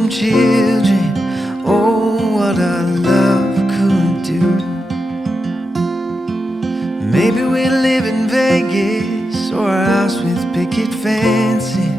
some children. Oh, what our love could do. Maybe we live in Vegas or a house with picket fences.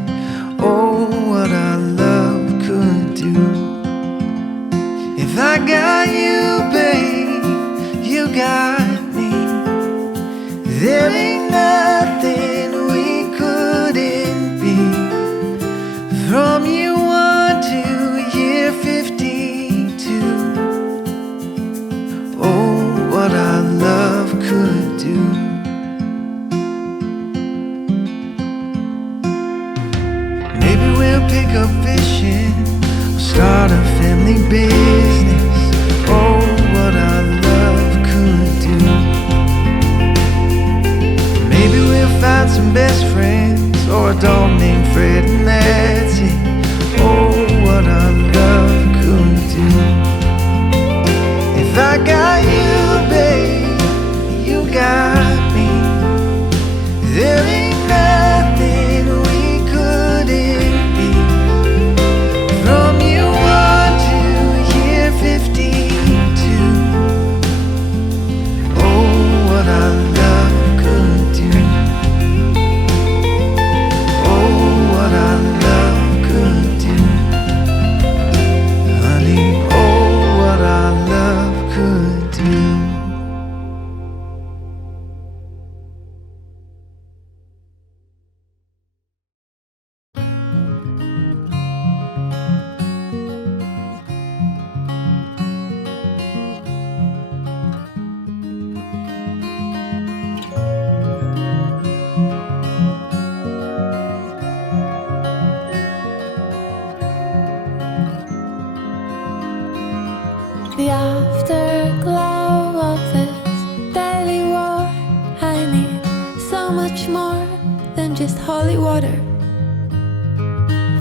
just holy water.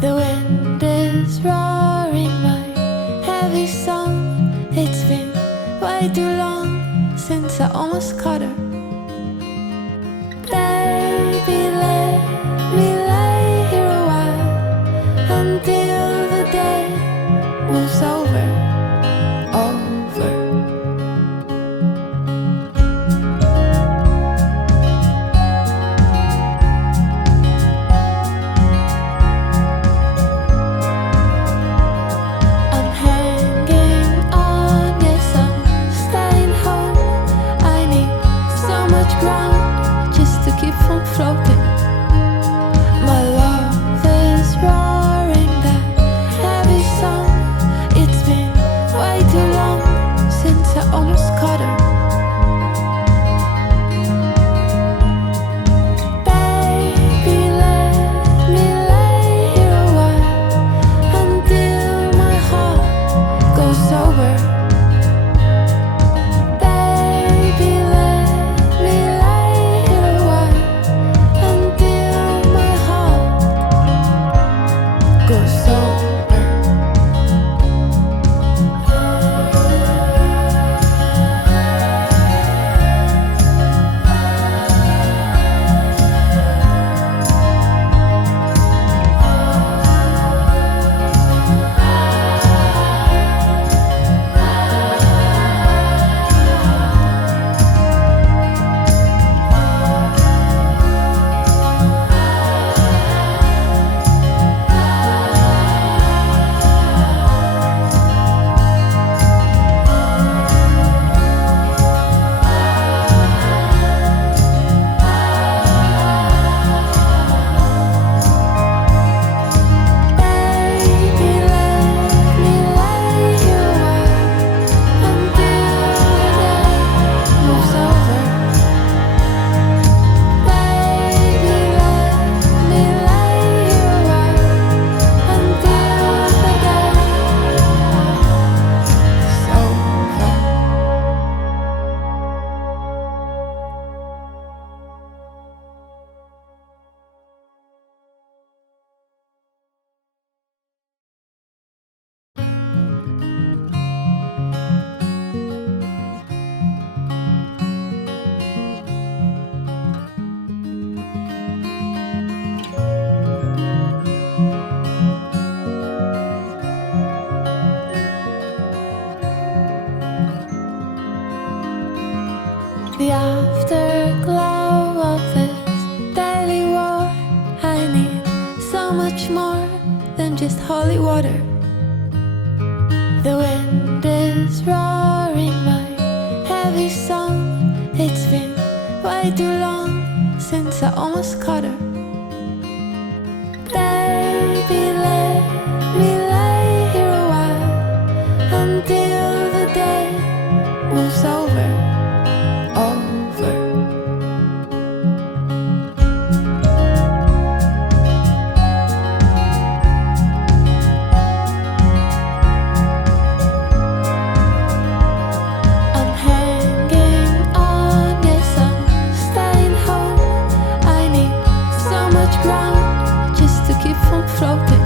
The wind is roaring my heavy song. It's been way too long since I almost caught her. ground just to keep from floating. much more than just holy water. The wind is roaring my heavy song. It's been way too long since I almost caught her. from floating